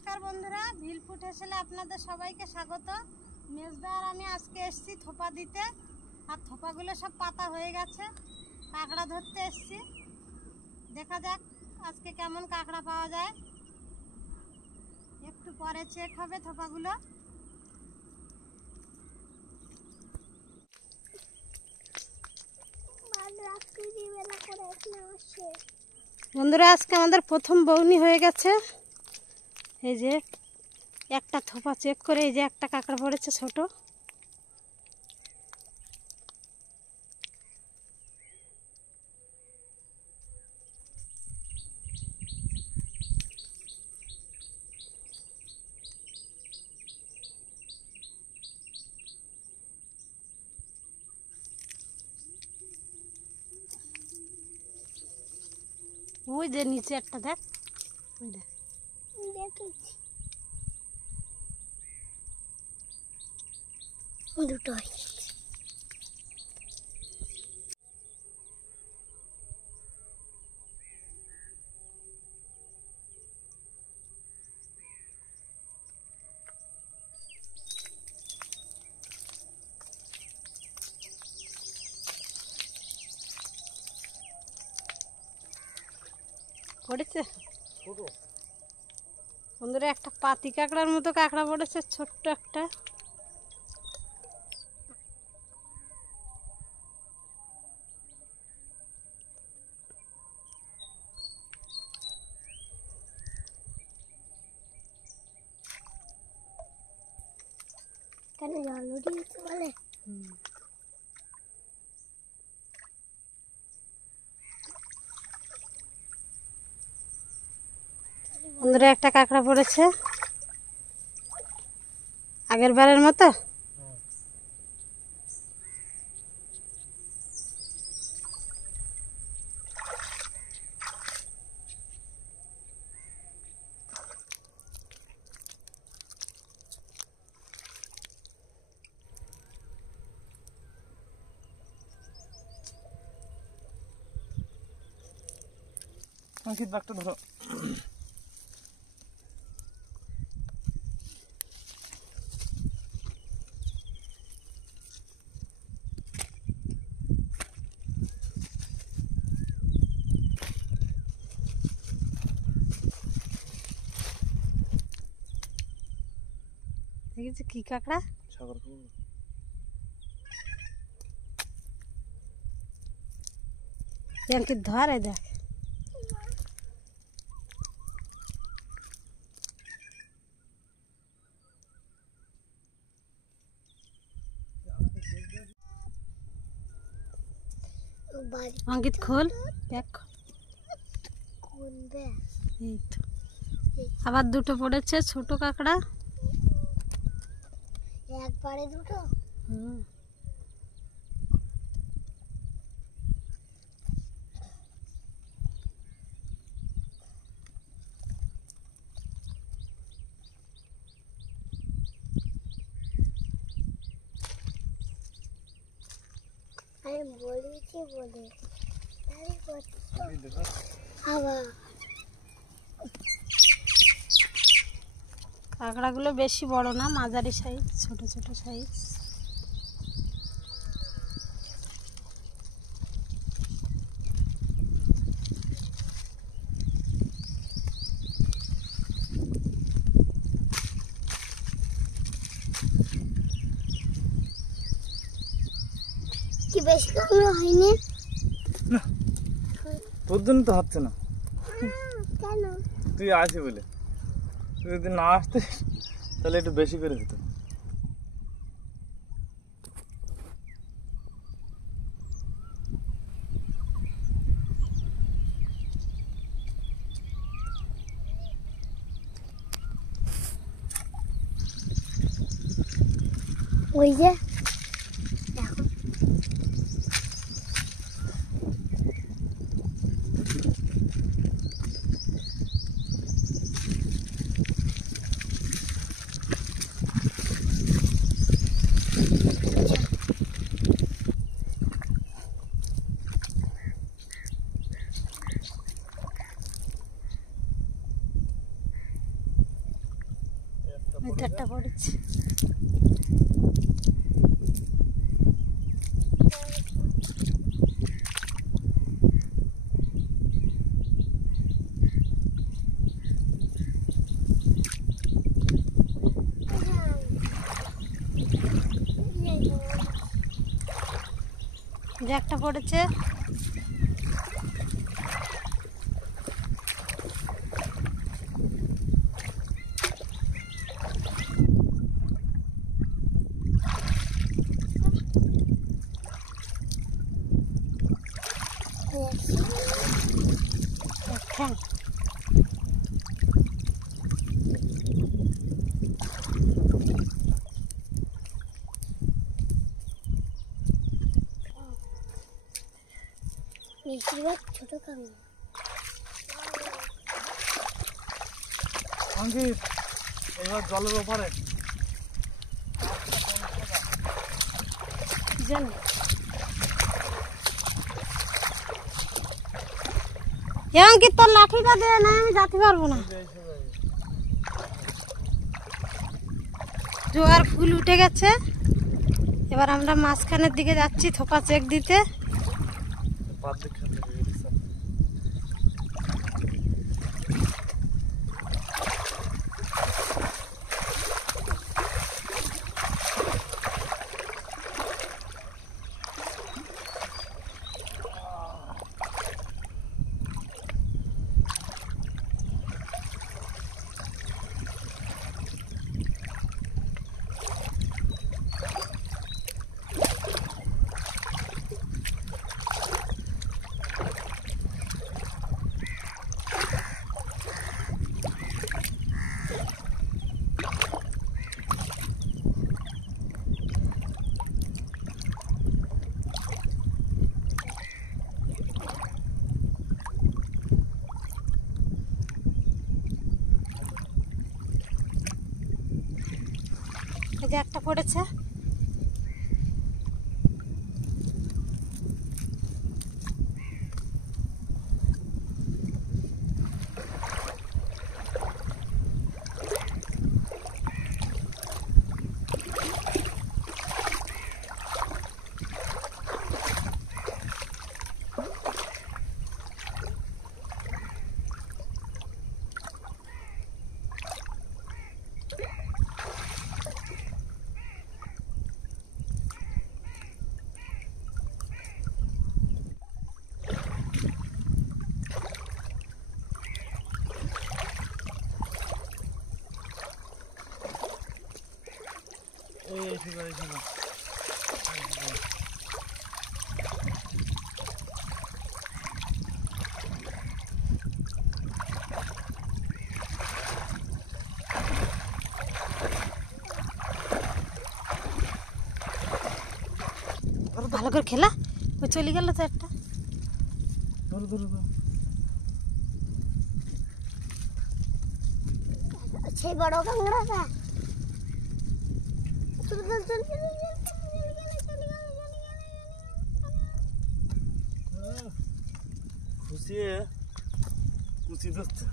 নমস্কার বন্ধুরা, ভিলফুড হেসেলে আপনাদের সবাইকে স্বাগত। মেজদা আর আমি আজকে এসেছি থোপা দিতে, আর থোপাগুলো সব পাতা হয়ে গেছে। কাঁকড়া ধরতে এসেছি, দেখা যাক আজকে কেমন কাঁকড়া পাওয়া যায়। একটু পরে চেক হবে থোপাগুলো। বন্ধুরা, আজকে আমাদের প্রথম বউনি হয়ে গেছে। এই যে একটা থোপা চেক করে এই যে একটা কাঁকড়া পড়েছে ছোট। ওই যে নিচে একটা দেখ, ওই দেখ দুটোই। পড়েছে বন্ধুরা, একটা পাতি কাঁকড়ার মতো কাঁকড়া পড়েছে, ছোট্ট একটা। কেন জানো বলে বন্ধুরা, একটা কাঁকড়া পড়েছে আগের বারের মতো। অঙ্কিত বাঘটা ধরো। দেখেছি কি কাঁকড়া? অঙ্কিত ধরে দেখ। অঙ্কিত খোল, দেখ এই তো আবার দুটো পড়েছে ছোট কাঁকড়া। একবারে দুটো? আমি বলেছি বলে কাঁকড়াগুলো বেশি বড় না, মাঝারি সাইজ, ছোট ছোট সাইজ। কি বেশি কাঁকড়া হয়নি? না, তোর জন্য তো হচ্ছে না। কেন? তুই আসি বলে। তুই যদি না আসতিস তাহলে একটু বেশি করে দিত। ওই যে যে একটা পড়েছে। দেখেন বেশিরভাগ ছোট কাঁকড়া। অঙ্কিত এবার জলের ওপারে জানো কি তোর লাঠিটা দে না, আমি যেতে পারবো না। জোয়ার ফুল উঠে গেছে। এবার আমরা মাঝখানের দিকে যাচ্ছি থোপা চেক দিতে। এই যে একটা পড়েছে। ভালো করে খেলা, ও চলে গেল তো একটা। ধরো ধরো ধরো। সেই বড় কাঁকড়াটা খুশিয়ে কুচি ধরছে।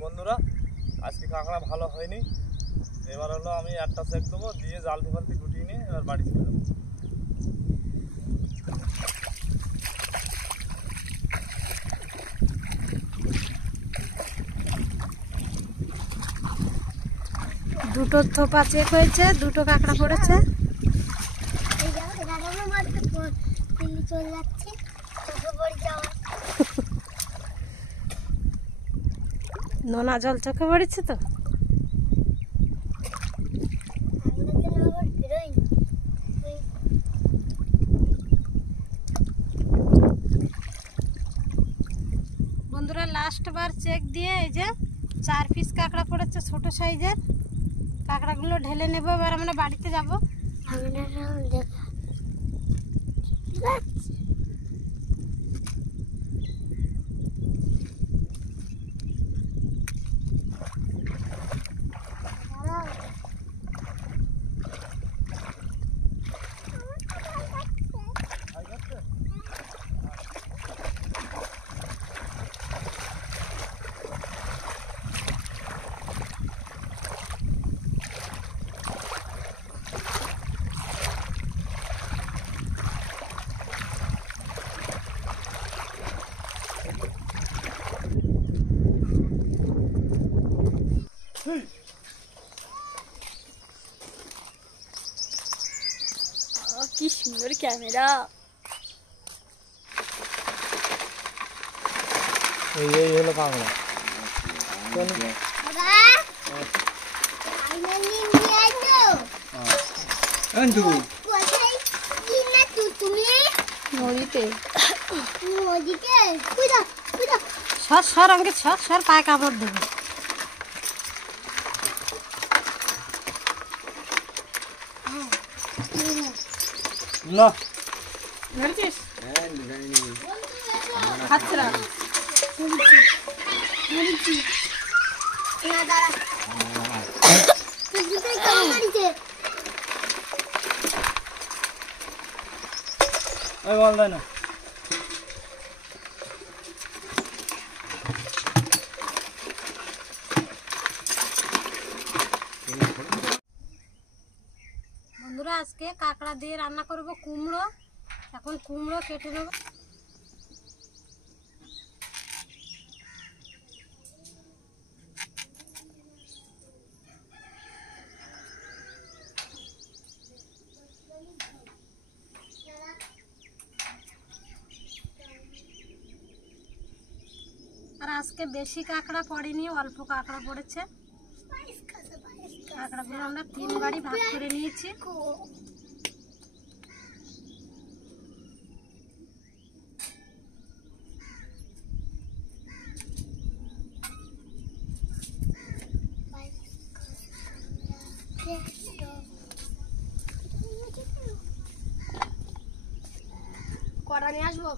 বন্ধুরা আজকে কাঁকড়া ভালো হয়নি। এবার হলো আমি একটা সেক দেবো, দিয়ে জালতি ফালতি গুটিয়ে নিয়ে এবার বাড়ি চলে যাবো। দুটো থোপা চেক হয়েছে, দুটো কাঁকড়া পড়েছে। চলে যাচ্ছে নোনা জল চোখে পড়েছে তো। বন্ধুরা লাস্ট বার চেক দিয়ে এই যে 4 পিস কাঁকড়া পড়েছে ছোট সাইজের। কাঁকড়াগুলো ঢেলে নেবো, এবার আমরা বাড়িতে যাবো। কি সুন্দর ক্যামেরা। এই হলো কাঁকড়া। বাবা আইনা নিয়ে আইছো কোথায় কি না তুমি নদীতে নদীতে কুইদা সর আমাকে সর পায়ে কামড় দেবে। না ধরেছিস? খাচ্ছে না। না দাঁড়া তুই কেমন করেছে ওই বল দেয় না। বন্ধুরা আজকে কাঁকড়া দিয়ে রান্না করব কুমড়ো। এখন কুমড়ো কেটে নেব। আর আজকে বেশি কাঁকড়া পড়েনি, অল্প কাঁকড়া পড়েছে। কাঁকড়াগুলো আমরা 3 বাড়ি ভাগ করে নিয়েছি। কটা নিয়ে আসবো?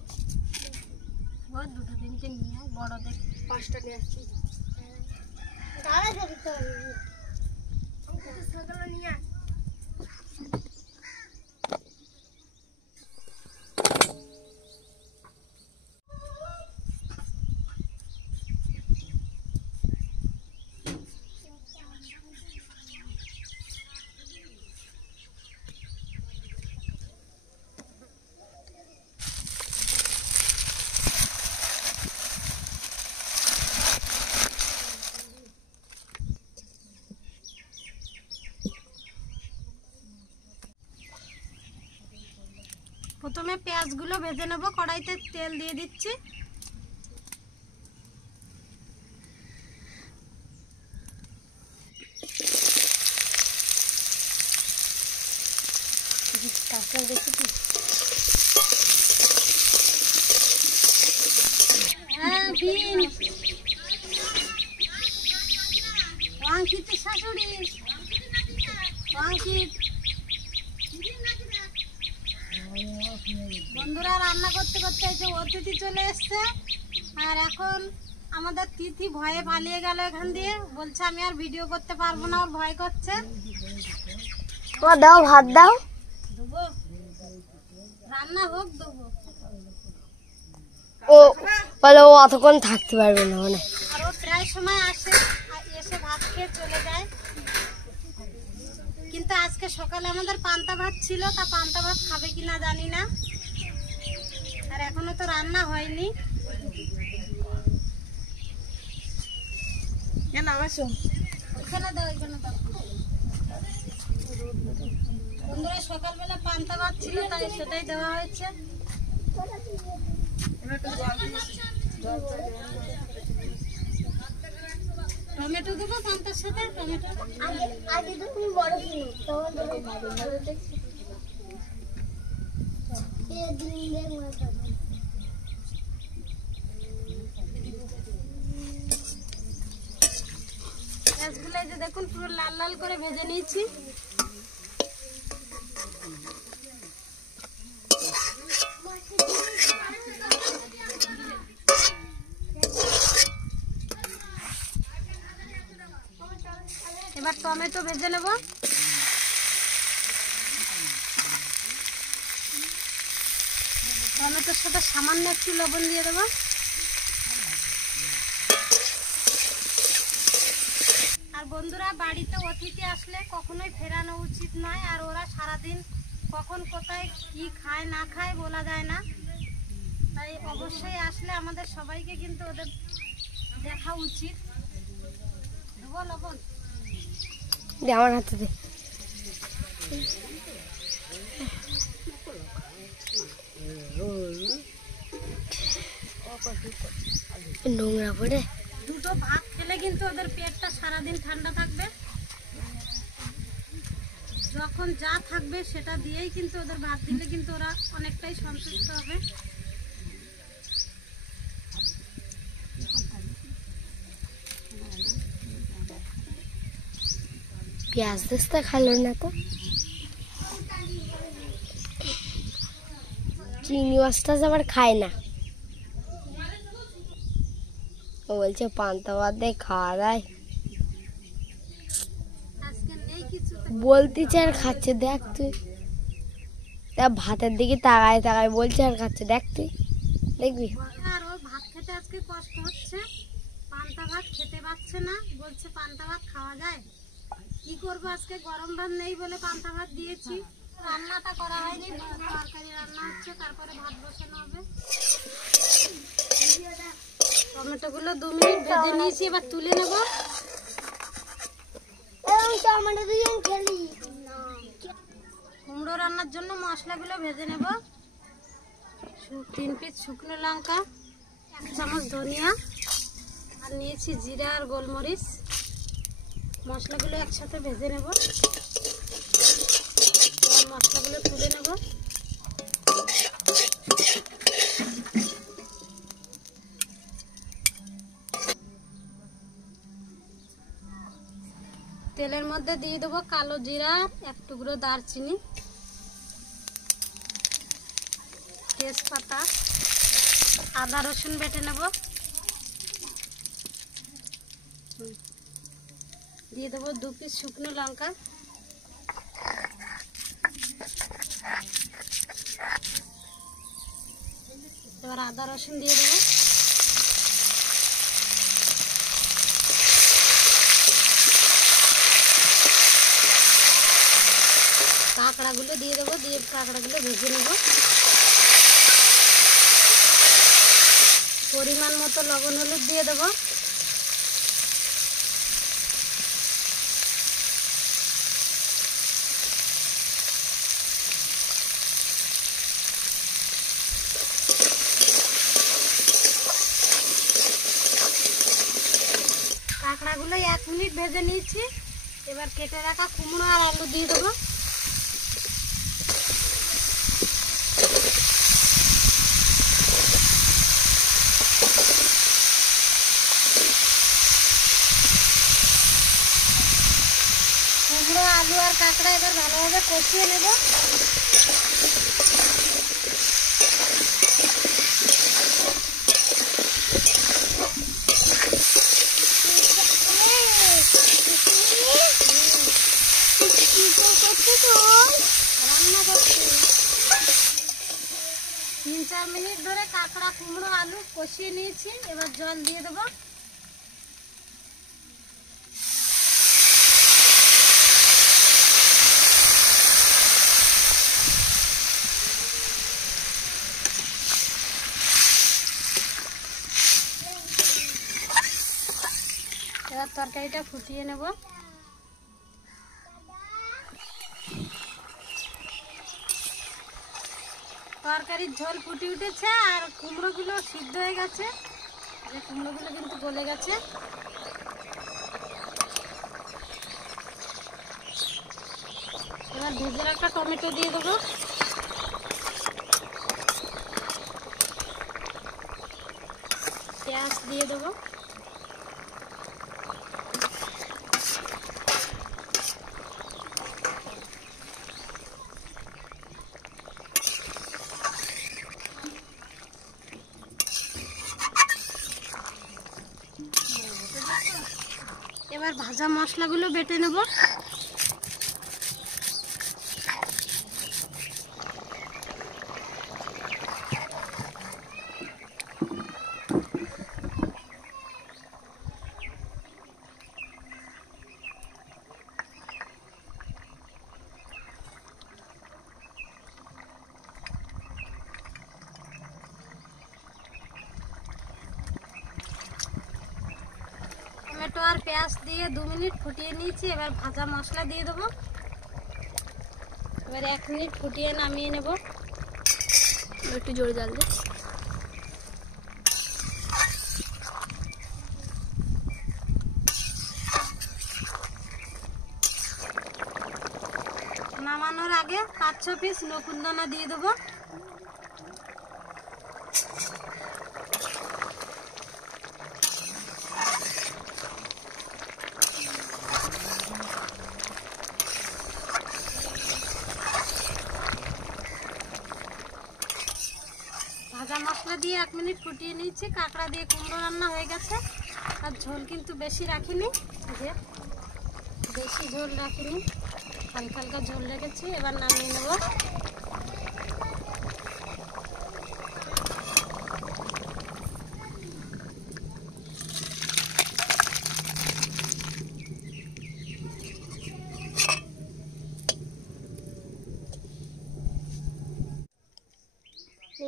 ওই 2-3টে নিয়ে আয়, বড় দেখে। 5টা নিয়ে আসছি। দাঁড়া ধরতে নিয়ে আয়। প্রথমে পেঁয়াজগুলো ভেজে নেব। কড়াইতে তেল দিয়ে দিচ্ছি। হ্যাঁ বিন অঙ্কিত শাশুড়ি অঙ্কিত। বন্ধুরা রান্না করতে করতে এই যে অতিথি চলে এসছে। আর এখন আমাদের তিথি ভয়ে পালিয়ে গেল এখান দিয়ে। বলছে আমি আর ভিডিও করতে পারবো না, ওর ভয় করছে। দাও ভাত দাও দেবো, রান্না হোক দেবো। ও বলে ও অতক্ষণ থাকতে পারবে না মানে আর ও প্রায় সময় আসে, আর এসে ভাত খেয়ে চলে যায়। কিন্তু আজকে সকালে আমাদের পান্তা ভাত ছিল, তা পান্তা ভাত খাবে কিনা জানি না। আর এখনো তো রান্না হয়নি। ওখানে দাও, এখানে দাও। বন্ধুরা সকালবেলা পান্তা ভাত ছিল, তাই সেটাই দেওয়া হয়েছে। টমেটো দেবো পান্তার সাথে, টমেটো। আগে তো তুমি বড় ছিল তখন পেঁয়াজগুলো এই যে দেখুন পুরো লাল লাল করে ভেজে নিয়েছি। এবার টমেটো ভেজে নেব। টমেটোর সাথে সামান্য একটু লবণ দিয়ে দেবো। আর বন্ধুরা বাড়িতে অতিথি আসলে কখনোই ফেরানো উচিত নয়। আর ওরা সারাদিন কখন কোথায় কি খায় না খায় বলা যায় না। তাই অবশ্যই আসলে আমাদের সবাইকে কিন্তু ওদের দেখা উচিত। দেবো লবণ? আমার হাতে দে। নোংরা পড়ে দুটো ভাত খেলে কিন্তু ওদের পেটটা সারাদিন ঠান্ডা থাকবে। যখন যা থাকবে সেটা দিয়েই কিন্তু ওদের ভাত দিলে কিন্তু ওরা অনেকটাই সন্তুষ্ট হবে। পেঁয়াজ দিস্তা খালো না তো। চিংড়ি মাছটা আবার খায় না, ও বলছে পান্তা ভাত দিয়ে খাওয়া দেয়। আজকে নেই কিছু, বলতেছে আর খাচ্ছে, দেখ তুই ভাতের দিকে তাকায় তাকায় বলছে আর খাচ্ছে, দেখ তুই দেখবি। আর ও ভাত খেতে আজকে কষ্ট হচ্ছে, পান্তা ভাত খেতে পারছে না, বলছে পান্তা ভাত খাওয়া যায়। কি করবো, আজকে গরম ভাত নেই বলে পান্তা ভাত দিয়েছি। রান্নাটা করা হয়নি, তরকারি রান্না হচ্ছে, তারপরে ভাত বসানো হবে। টমেটো গুলো 2 মিনিট ভেজে নিয়েছি, এবার তুলে নেব। কুমড়ো রান্নার জন্য মশলাগুলো ভেজে নেব। 3 পিস শুকনো লঙ্কা, 1 চামচ ধনিয়া, আর নিয়েছি জিরা আর গোলমরিচ। মশলাগুলো একসাথে ভেজে নেব। মশলাগুলো তুলে নেব। তেলের মধ্যে দিয়ে দেবো কালো জিরা, 1 টুকরো দারচিনি, তেজপাতা, আদা রসুন বেটে নেব। দিয়ে দেবো 2 পিস শুকনো লঙ্কা, এবার আদা রসুন দিয়ে দেবো। কাঁকড়াগুলো দিয়ে দেবো, দিয়ে কাঁকড়াগুলো ভেজে নেব। পরিমাণ মতো লবণ হলুদ দিয়ে দেবো। কাঁকড়াগুলো 1 মিনিট ভেজে নিয়েছি। এবার কেটে রাখা কুমড়ো আর আলু দিয়ে দেবো। কুমড়ো, আলু আর কাঁকড়া এবার ভালোভাবে কষিয়ে নেব। রান্না করছি 3-4 মিনিট ধরে কাঁকড়া, কুমড়ো, আলু কষিয়ে নিয়েছি। এবার জল দিয়ে দেবো। এবার তরকারিটা ফুটিয়ে নেব। তরকারির ঝোল ফুটে উঠেছে আর কুমড়োগুলো সিদ্ধ হয়ে গেছে। কুমড়োগুলো কিন্তু গলে গেছে। এবার ভেজে রাখা টমেটো দিয়ে দেবো। পেঁয়াজ দিয়ে দেবো। এবার ভাজা মশলাগুলো বেটে নেব। টমেটো আর পেঁয়াজ দিয়ে 2 মিনিট ফুটিয়ে নিয়েছি। এবার ভাজা মশলা দিয়ে দেবো। এবার 1 মিনিট ফুটিয়ে নামিয়ে নেব। একটু জোরে জাল দে। নামানোর আগে 5-6 পিস নকুনদানা দিয়ে দেবো। ভাজা মশলা দিয়ে 1 মিনিট ফুটিয়ে নিয়েছি। কাঁকড়া দিয়ে কুমড়ো রান্না হয়ে গেছে। আর ঝোল কিন্তু বেশি রাখিনি, যে বেশি ঝোল রাখিনি, হালকা হালকা ঝোল রেখেছি। এবার নামিয়ে নেব।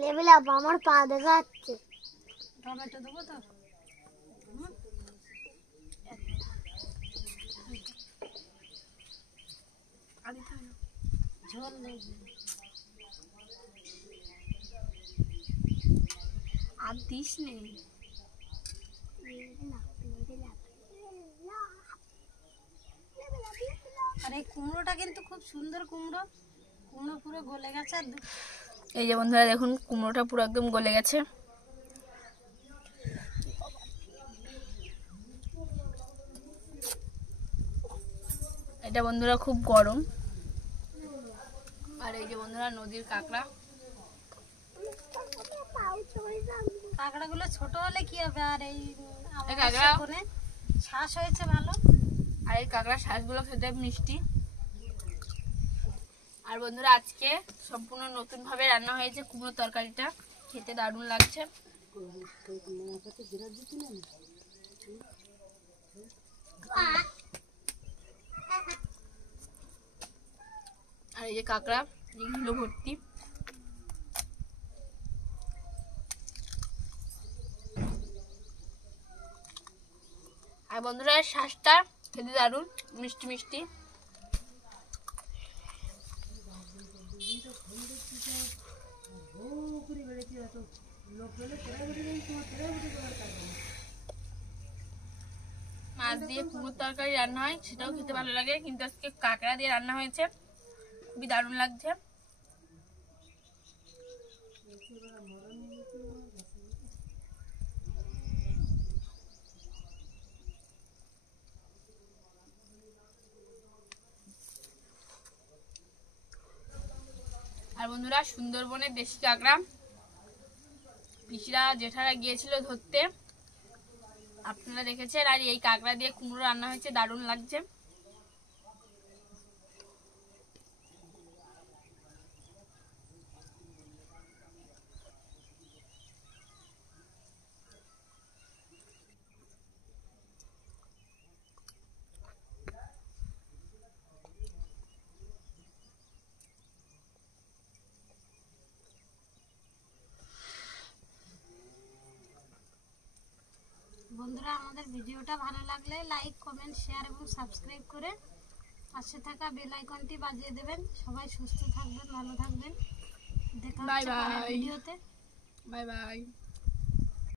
লেভেল আপ, আমার পা দেখা যাচ্ছে। টমেটো দেবো তো? ঝোল নেই আর দিস নেই। আর এই কুমড়োটা কিন্তু খুব সুন্দর কুমড়ো। কুমড়ো পুরো গলে গেছে। আর এই যে বন্ধুরা দেখুন, কুমড়োটা পুরো একদম গলে গেছে। এটা বন্ধুরা খুব গরম। আর এই যে বন্ধুরা নদীর কাঁকড়া। কাঁকড়াগুলো ছোট হলে কি হবে? আর এই এই কাঁকড়া শ্বাস হয়েছে ভালো। আর এই কাঁকড়ার শ্বাসগুলো খেতে মিষ্টি। আর বন্ধুরা আজকে সম্পূর্ণ নতুন ভাবে রান্না হয়েছে কুমড়োর তরকারিটা, খেতে দারুণ লাগছে। আর এই যে কাঁকড়া এগুলো ভর্তি। আর বন্ধুরা শ্বাসটা খেতে দারুণ মিষ্টি মিষ্টি। মাছ দিয়ে কুমড়োর তরকারি রান্না হয়, সেটাও খেতে ভালো লাগে, কিন্তু আজকে কাঁকড়া দিয়ে রান্না হয়েছে, খুবই দারুণ লাগছে। আর বন্ধুরা সুন্দরবনের দেশি কাঁকড়া পিসিরা জেঠারা গিয়েছিল ধরতে, আপনারা দেখেছেন। আর এই কাঁকড়া দিয়ে কুমড়ো রান্না হয়েছে, দারুণ লাগছে। বন্ধুরা আমাদের ভিডিওটা ভালো লাগলে লাইক, কমেন্ট, শেয়ার এবং সাবস্ক্রাইব করে পাশে থাকা বেল আইকনটি বাজিয়ে দেবেন। সবাই সুস্থ থাকবেন, ভালো থাকবেন। দেখা হচ্ছে পরের ভিডিওতে। Bye bye.